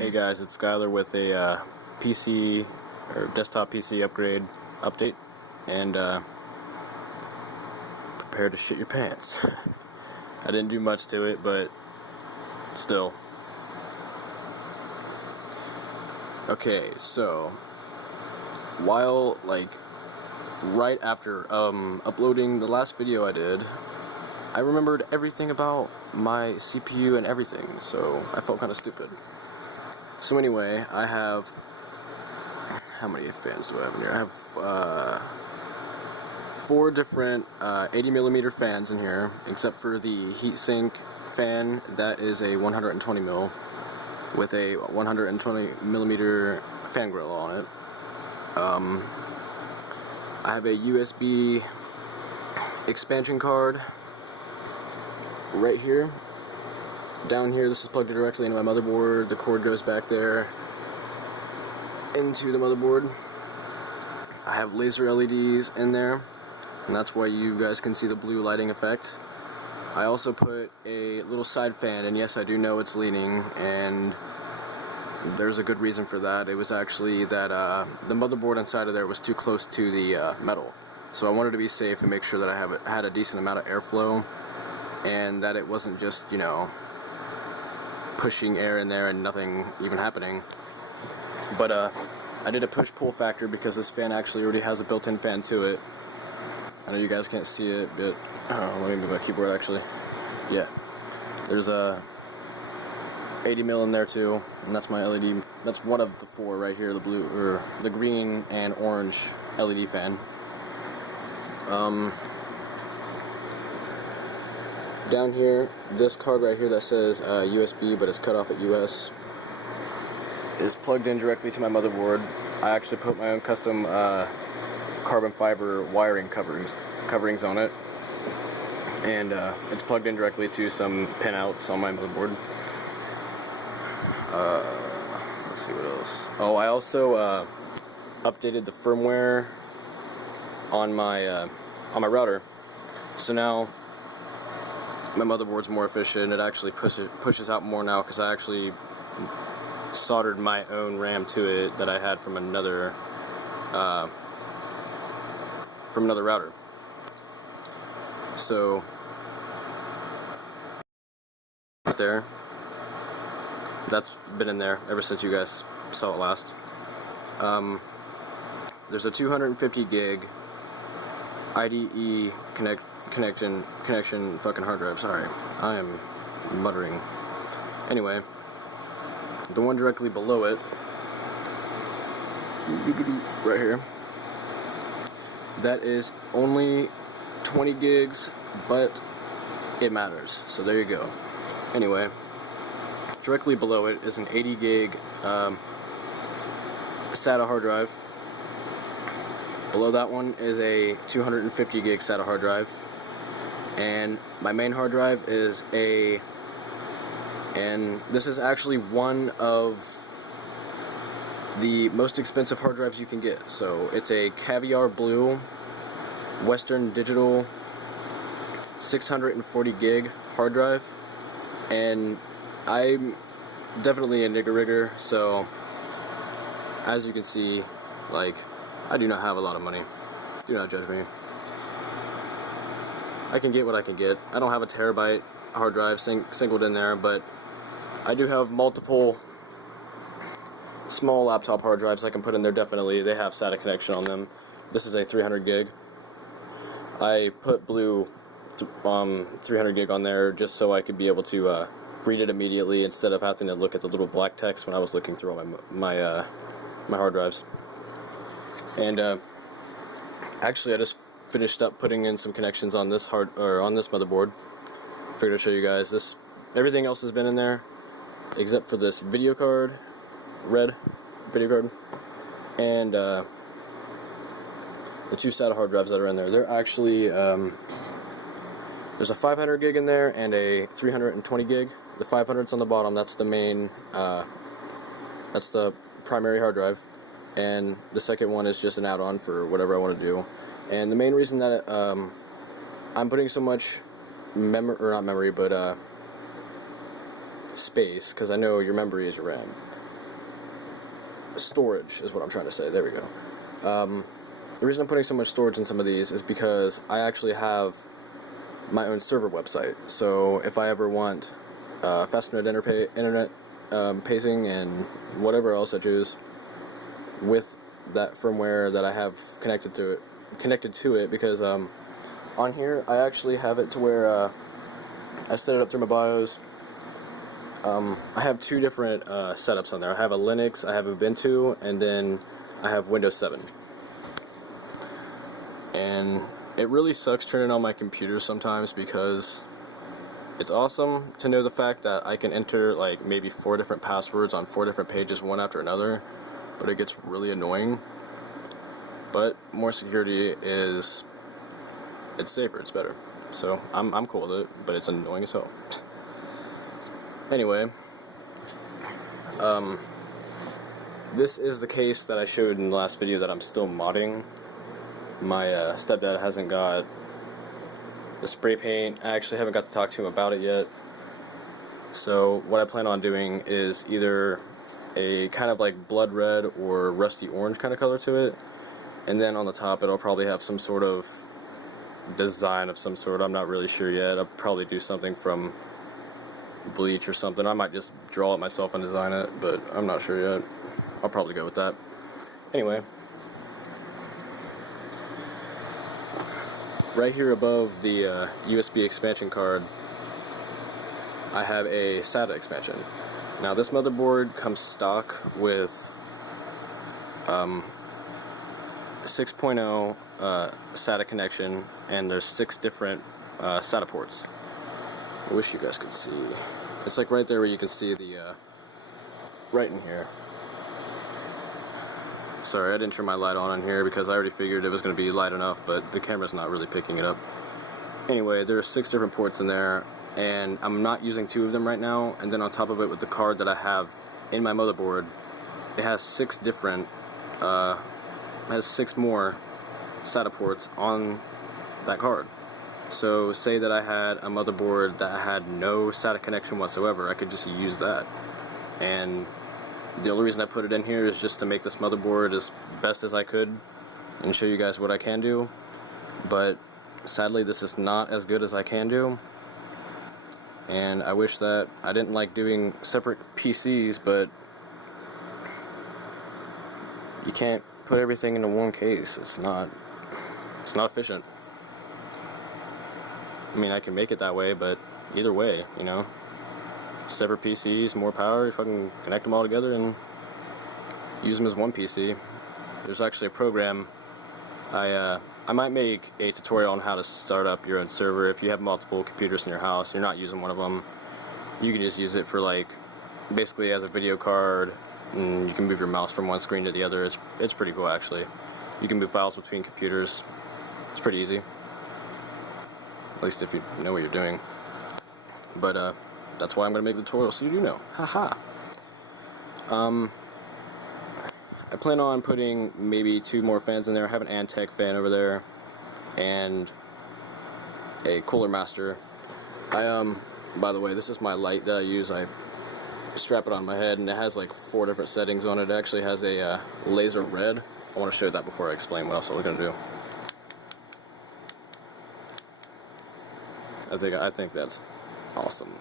Hey guys, it's Skylar with a PC or desktop PC upgrade update, and prepare to shit your pants. I didn't do much to it, but still. Okay, so while right after uploading the last video I did, I remembered everything about my CPU and everything, so I felt kind of stupid. So anyway, I have, how many fans do I have in here? I have 4 different 80mm fans in here, except for the heatsink fan. That is a 120mm with a 120mm fan grill on it. I have a USB expansion card right here. Down here, this is plugged directly into my motherboard. The cord goes back there into the motherboard. I have laser LEDs in there, and that's why you guys can see the blue lighting effect. I also put a little side fan, and yes, I do know it's leaning, and there's a good reason for that. It was actually that the motherboard inside of there was too close to the metal, so I wanted to be safe and make sure that I had a decent amount of airflow, and that it wasn't just, you know, pushing air in there and nothing even happening. But I did a push-pull factor because this fan actually already has a built-in fan to it. I know you guys can't see it, but let me move my keyboard actually. Yeah, there's a 80mm in there too, and that's my LED. That's one of the 4 right here, the blue or the green and orange LED fan. Down here, this card right here that says USB, but it's cut off at US, is plugged in directly to my motherboard. I actually put my own custom carbon fiber wiring coverings on it, and it's plugged in directly to some pinouts on my motherboard. Let's see what else. Oh, I also updated the firmware on my router, so now my motherboard's more efficient. It actually pushes out more now because I actually soldered my own RAM to it that I had from another router. So right there, that's been in there ever since you guys saw it last. There's a 250 gig IDE connection fucking hard drive. Sorry, I am muttering. Anyway, the one directly below it, right here, that is only 20 gigs, but it matters, so there you go. Anyway, directly below it is an 80 gig SATA hard drive. Below that one is a 250 gig SATA hard drive. And my main hard drive is and this is actually one of the most expensive hard drives you can get. So it's a Caviar Blue Western Digital 640 gig hard drive, and I'm definitely a nigger rigger, so as you can see, I do not have a lot of money. Do not judge me. I can get what I can get. I don't have a terabyte hard drive singled in there, but I do have multiple small laptop hard drives I can put in there. Definitely, they have SATA connection on them. This is a 300 gig. I put blue 300 gig on there just so I could be able to read it immediately instead of having to look at the little black text when I was looking through all my hard drives. And actually, I just finished up putting in some connections on this motherboard. Figured I'd show you guys this. Everything else has been in there except for this video card, red video card, and the 2 SATA hard drives that are in there. They're actually there's a 500 gig in there and a 320 gig. The 500's on the bottom. That's the main. That's the primary hard drive, and the second one is just an add-on for whatever I want to do. And the main reason that I'm putting so much space, because I know your memory is your RAM. storage is what I'm trying to say. There we go. The reason I'm putting so much storage in some of these is because I actually have my own server website. So if I ever want fast internet pacing and whatever else I choose with that firmware that I have connected to it, because on here I actually have it to where I set it up through my BIOS. I have two different setups on there. I have a Linux, I have Ubuntu, and then I have Windows 7. And it really sucks turning on my computer sometimes, because it's awesome to know the fact that I can enter like maybe 4 different passwords on 4 different pages, one after another, but it gets really annoying. But more security it's safer, it's better. So I'm cool with it, but it's annoying as hell. Anyway, this is the case that I showed in the last video that I'm still modding. My stepdad hasn't got the spray paint. I actually haven't got to talk to him about it yet. So what I plan on doing is either a kind of like blood red or rusty orange kind of color to it, and then on the top it'll probably have some sort of design of some sort. I'm not really sure yet. I'll probably do something from bleach or something. I might just draw it myself and design it, but I'm not sure yet. I'll probably go with that. Anyway, right here above the USB expansion card, I have a SATA expansion. Now this motherboard comes stock with 6.0 SATA connection, and there's 6 different SATA ports. I wish you guys could see. It's like right there where you can see the right in here. Sorry, I didn't turn my light on in here because I already figured it was going to be light enough, but the camera's not really picking it up. Anyway, there are 6 different ports in there, and I'm not using 2 of them right now. And then on top of it, with the card that I have in my motherboard, it has 6 different, has 6 more SATA ports on that card. So say that I had a motherboard that had no SATA connection whatsoever, I could just use that. And the only reason I put it in here is just to make this motherboard as best as I could and show you guys what I can do. But sadly, this is not as good as I can do. And I wish that I didn't like doing separate PCs, but you can't put everything into one case. It's not efficient. I mean, I can make it that way, but either way, you know, separate PCs, more power, you fucking connect them all together and use them as one PC. There's actually a program. I might make a tutorial on how to start up your own server. If you have multiple computers in your house, you're not using one of them, you can just use it for like basically as a video card, and you can move your mouse from one screen to the other. It's pretty cool actually. You can move files between computers. It's pretty easy. At least if you know what you're doing. But that's why I'm going to make the tutorial, so you do know. Haha. I plan on putting maybe 2 more fans in there. I have an Antec fan over there and a Cooler Master. By the way, this is my light that I use. I strap it on my head, and it has like 4 different settings on it. It actually has a laser red. I want to show you that before I explain what else I was going to do. I think that's awesome.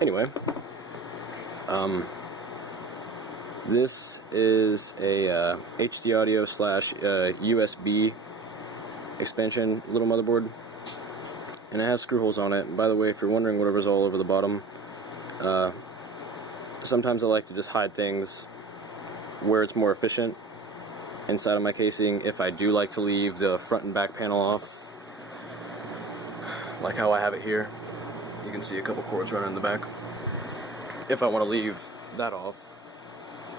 Anyway, this is a HD audio / USB expansion little motherboard, and it has screw holes on it. And by the way, if you're wondering whatever's all over the bottom, sometimes I like to just hide things where it's more efficient inside of my casing. If I do like to leave the front and back panel off, like how I have it here, you can see a couple cords running in the back. If I want to leave that off,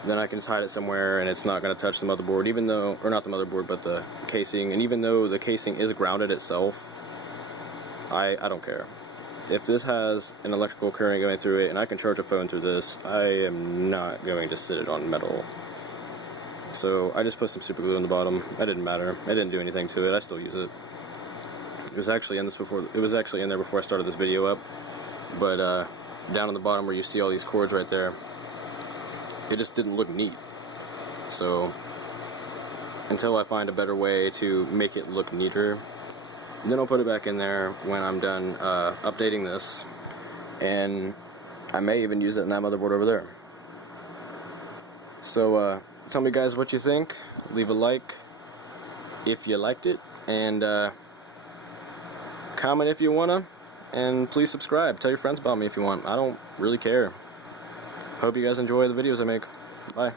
then I can just hide it somewhere and it's not going to touch the motherboard, even though, or not the motherboard, but the casing. And even though the casing is grounded itself, I don't care. If this has an electrical current going through it and I can charge a phone through this, I am not going to sit it on metal. So I just put some super glue on the bottom. That didn't matter. I didn't do anything to it. I still use it. It was actually in there before I started this video up. But down on the bottom where you see all these cords right there, it just didn't look neat. So until I find a better way to make it look neater, then I'll put it back in there when I'm done updating this, and I may even use it in that motherboard over there. So tell me guys what you think. Leave a like if you liked it, and comment if you wanna, and please subscribe. Tell your friends about me if you want. I don't really care. Hope you guys enjoy the videos I make. Bye.